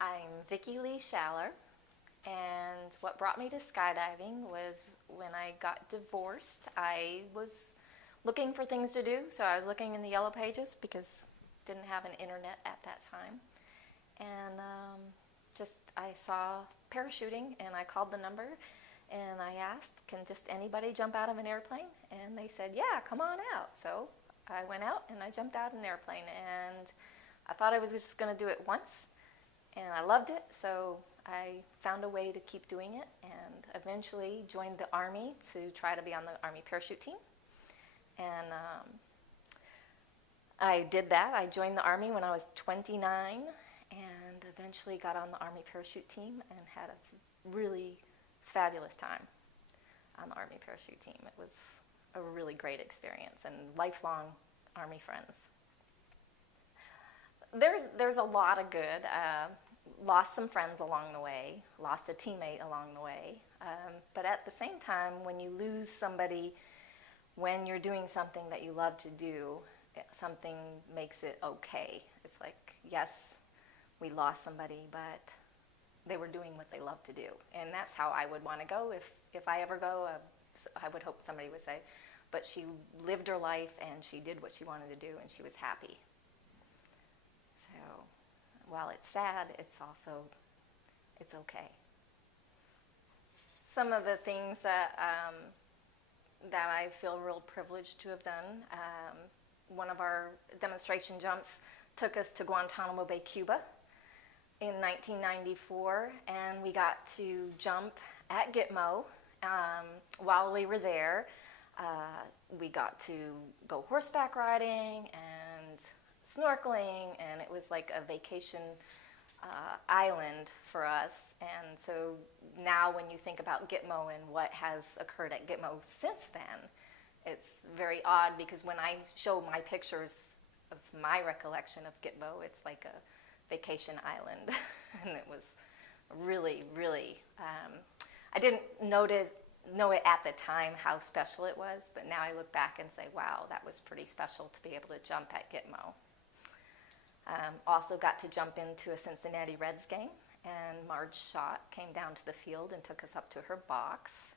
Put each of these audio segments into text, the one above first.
I'm Vicky Lee Schaller, and what brought me to skydiving was when I got divorced. I was looking for things to do, so I was looking in the yellow pages because I didn't have an internet at that time. And I saw parachuting, and I called the number, and I asked, can just anybody jump out of an airplane? And they said, yeah, come on out. So I went out, and I jumped out of an airplane, and I thought I was just going to do it once, and I loved it, so I found a way to keep doing it, and eventually joined the Army to try to be on the Army parachute team. And I did that. I joined the Army when I was 29, and eventually got on the Army parachute team and had a really fabulous time on the Army parachute team. It was a really great experience and lifelong Army friends. There's a lot of good. Lost some friends along the way, lost a teammate along the way. But at the same time, when you lose somebody when you're doing something that you love to do, something makes it okay. It's like, yes, we lost somebody, but they were doing what they love to do. And that's how I would want to go. If I ever go, I would hope somebody would say, but she lived her life and she did what she wanted to do and she was happy. So while it's sad, it's okay. Some of the things that I feel real privileged to have done, one of our demonstration jumps took us to Guantanamo Bay, Cuba in 1994, and we got to jump at Gitmo. While we were there, we got to go horseback riding and snorkeling, and it was like a vacation island for us. And so now when you think about Gitmo and what has occurred at Gitmo since then, it's very odd because when I show my pictures of my recollection of Gitmo, it's like a vacation island. And it was really, really, I didn't know it at the time how special it was, but now I look back and say, wow, that was pretty special to be able to jump at Gitmo. Also got to jump into a Cincinnati Reds game, and Marge Schott came down to the field and took us up to her box,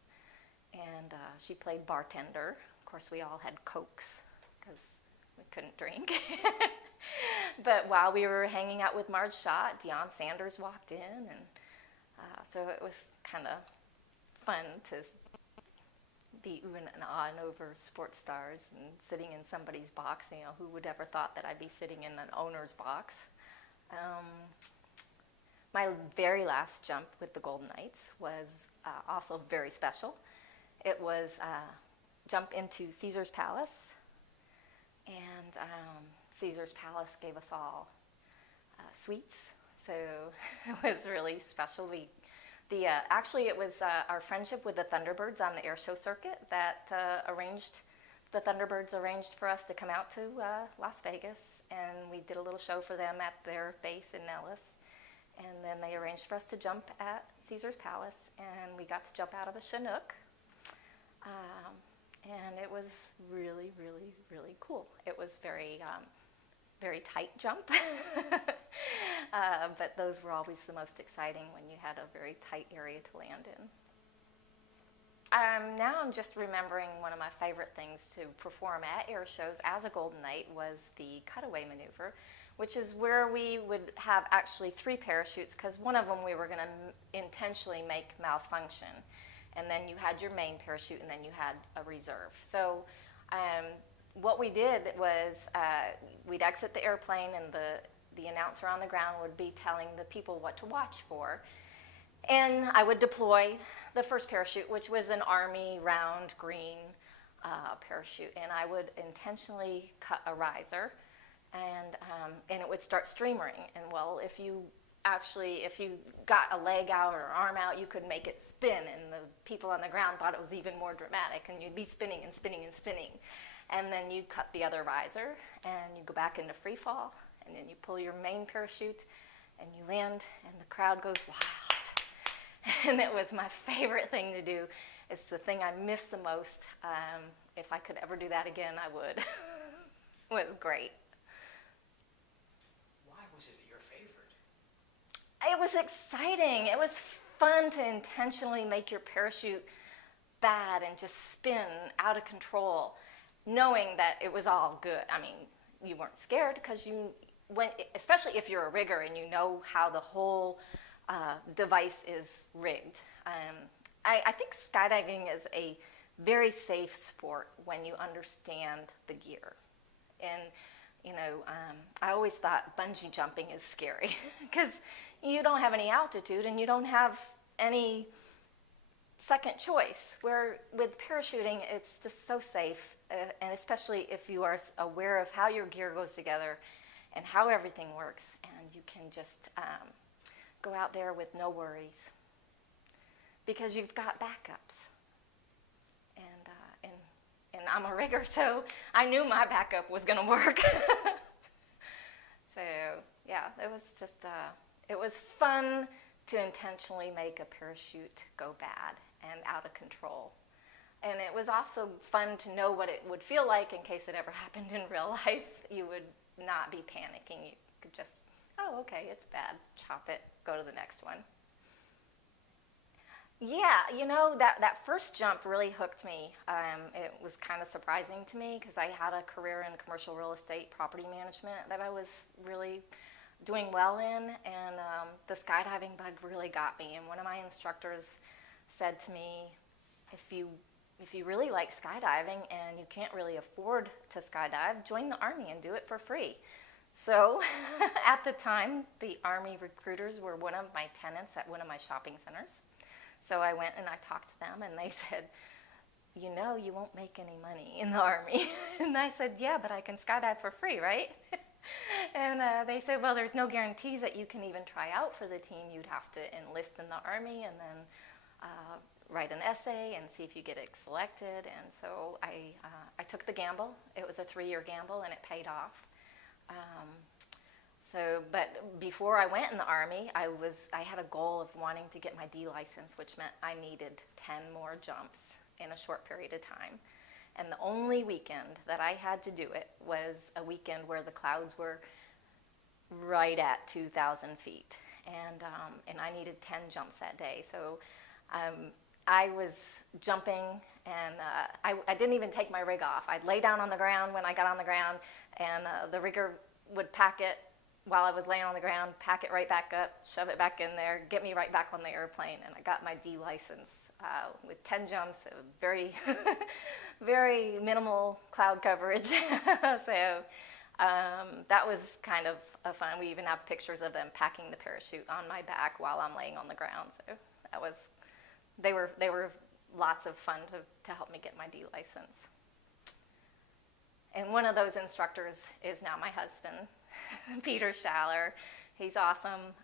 and she played bartender. Of course, we all had Cokes because we couldn't drink. But while we were hanging out with Marge Schott, Deion Sanders walked in, and so it was kind of fun to be oohing and ahhing over sports stars and sitting in somebody's box. You know, who would ever thought that I'd be sitting in an owner's box? My very last jump with the Golden Knights was also very special. It was jump into Caesar's Palace, and Caesar's Palace gave us all sweets, so it was really special. Actually, it was our friendship with the Thunderbirds on the air show circuit that the Thunderbirds arranged for us to come out to Las Vegas, and we did a little show for them at their base in Nellis, and then they arranged for us to jump at Caesar's Palace, and we got to jump out of a Chinook, and it was really, really, really cool. It was very tight jump, but those were always the most exciting when you had a very tight area to land in. Now I'm just remembering one of my favorite things to perform at air shows as a Golden Knight was the cutaway maneuver, which is where we would have actually 3 parachutes, because one of them we were going to intentionally make malfunction. And then you had your main parachute, and then you had a reserve. So what we did was we'd exit the airplane, and the announcer on the ground would be telling the people what to watch for. And I would deploy the first parachute, which was an Army round green parachute, and I would intentionally cut a riser, and it would start streamering. And well, if you got a leg out or arm out, you could make it spin, and the people on the ground thought it was even more dramatic, and you'd be spinning and spinning and spinning. And then you cut the other riser, and you go back into free fall, and then you pull your main parachute, and you land, and the crowd goes wild. And it was my favorite thing to do. It's the thing I miss the most. If I could ever do that again, I would. It was great. Why was it your favorite? it was exciting. It was fun to intentionally make your parachute bad and just spin out of control, knowing that it was all good. I mean, you weren't scared because especially if you're a rigger and you know how the whole device is rigged. I think skydiving is a very safe sport when you understand the gear. And, I always thought bungee jumping is scary because you don't have any altitude and you don't have any second choice. Where with parachuting, it's just so safe, and especially if you are aware of how your gear goes together and how everything works, and you can just go out there with no worries because you've got backups. And I'm a rigger, so I knew my backup was going to work. So, yeah, it was just, it was fun to intentionally make a parachute go bad and out of control. And it was also fun to know what it would feel like in case it ever happened in real life. You would not be panicking. You could just, oh, okay, it's bad. Chop it, go to the next one. Yeah, that first jump really hooked me. It was kind of surprising to me because I had a career in commercial real estate property management that I was really doing well in, and the skydiving bug really got me. And one of my instructors said to me, if you really like skydiving and you can't really afford to skydive, join the Army and do it for free. So at the time, the Army recruiters were one of my tenants at one of my shopping centers. So I went and I talked to them, and they said, you won't make any money in the Army. And I said, yeah, but I can skydive for free, right? And they said, well, there's no guarantees that you can even try out for the team. You'd have to enlist in the Army and then write an essay and see if you get selected. And so I took the gamble. It was a 3-year gamble, and it paid off. But before I went in the Army, I had a goal of wanting to get my D license, which meant I needed 10 more jumps in a short period of time. And the only weekend that I had to do it was a weekend where the clouds were right at 2,000 feet. And I needed 10 jumps that day. So I was jumping, and I didn't even take my rig off. I'd lay down on the ground when I got on the ground, and the rigger would pack it while I was laying on the ground, pack it right back up, shove it back in there, get me right back on the airplane, and I got my D license with 10 jumps, very, very minimal cloud coverage. So that was kind of fun. We even have pictures of them packing the parachute on my back while I'm laying on the ground. So they were lots of fun to help me get my D license. And one of those instructors is now my husband, Peter Schaller. He's awesome.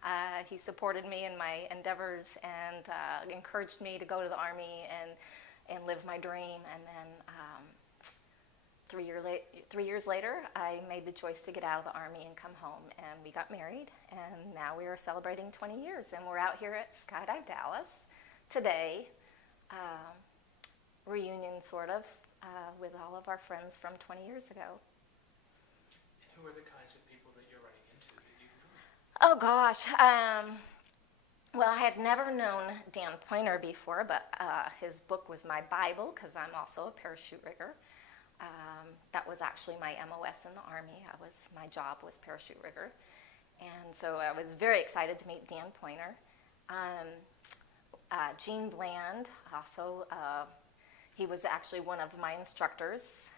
He supported me in my endeavors and encouraged me to go to the Army and live my dream. And then 3 years later, I made the choice to get out of the Army and come home. And we got married. And now we are celebrating 20 years. And we're out here at Skydive Dallas today, reunion sort of, with all of our friends from 20 years ago. And who are the kinds of people that you're running into that you've known? Oh gosh, well, I had never known Dan Pointer before, but his book was my Bible because I'm also a parachute rigger. That was actually my MOS in the Army. My job was parachute rigger, and so I was very excited to meet Dan Pointer. Gene Bland also. He was actually one of my instructors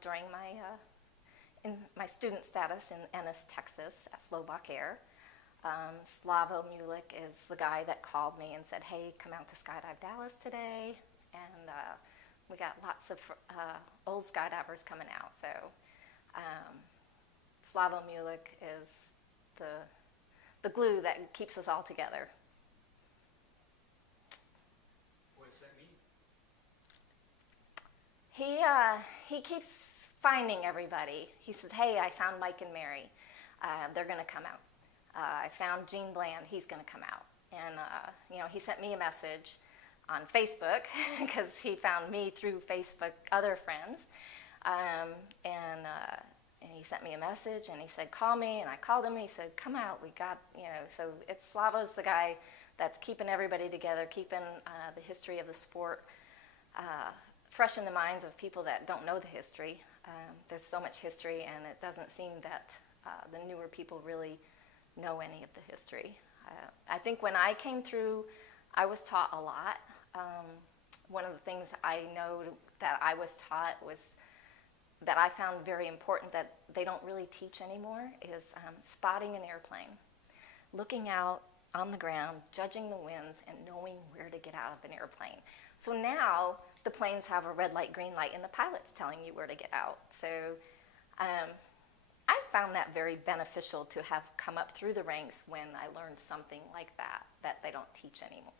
during my student status in Ennis, Texas, at Slovak Air. Slavo Mulik is the guy that called me and said, hey, come out to Skydive Dallas today. And we got lots of old skydivers coming out. So Slavo Mulik is the glue that keeps us all together. What does that mean? He keeps finding everybody. He says, hey, I found Mike and Mary. They're going to come out. I found Gene Bland. He's going to come out. And, he sent me a message on Facebook because he found me through Facebook other friends. And he sent me a message, and he said, call me, and I called him. He said, come out, we got, so Slavo's the guy that's keeping everybody together, keeping the history of the sport fresh in the minds of people that don't know the history. There's so much history, and it doesn't seem that the newer people really know any of the history. I think when I came through, I was taught a lot. One of the things I know that I was taught was that I found very important that they don't really teach anymore is spotting an airplane, looking out on the ground, judging the winds, and knowing where to get out of an airplane. So now the planes have a red light, green light, and the pilot's telling you where to get out. So I found that very beneficial to have come up through the ranks when I learned something like that they don't teach anymore.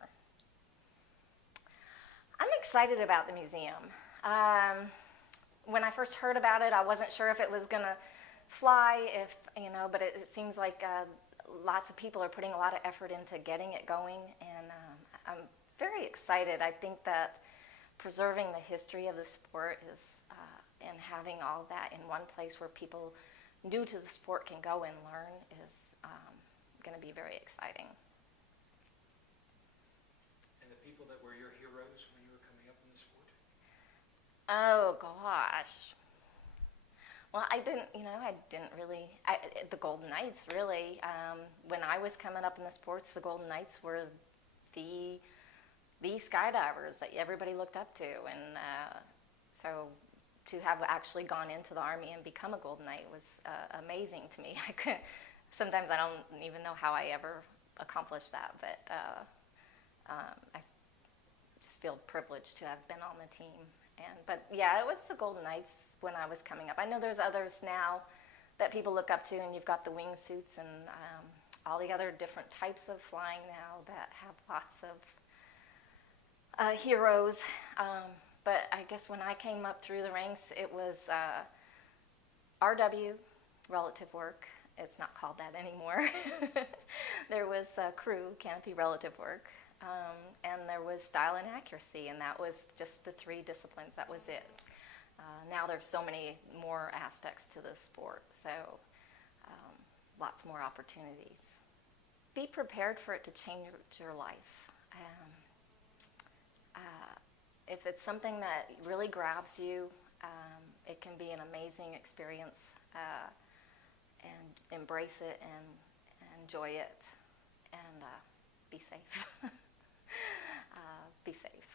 I'm excited about the museum. When I first heard about it, I wasn't sure if it was going to fly, but it seems like lots of people are putting a lot of effort into getting it going, and I'm very excited. I think that preserving the history of the sport is, and having all that in one place where people new to the sport can go and learn is going to be very exciting. And the people that were your heroes when you were coming up in the sport? Oh, gosh. Well, I didn't really, the Golden Knights, really. When I was coming up in the sports, the Golden Knights were the skydivers that everybody looked up to. And so to have actually gone into the Army and become a Golden Knight was amazing to me. Sometimes I don't even know how I ever accomplished that, but I just feel privileged to have been on the team. But yeah, it was the Golden Knights when I was coming up. I know there's others now that people look up to, and you've got the wingsuits and all the other different types of flying now that have lots of heroes. But I guess when I came up through the ranks, it was RW, relative work. It's not called that anymore. There was crew, canopy, relative work. And there was style and accuracy, and that was just the three disciplines. That was it. Now there's so many more aspects to the sport, so lots more opportunities. Be prepared for it to change your life. If it's something that really grabs you, it can be an amazing experience, and embrace it and enjoy it, and be safe. Be safe.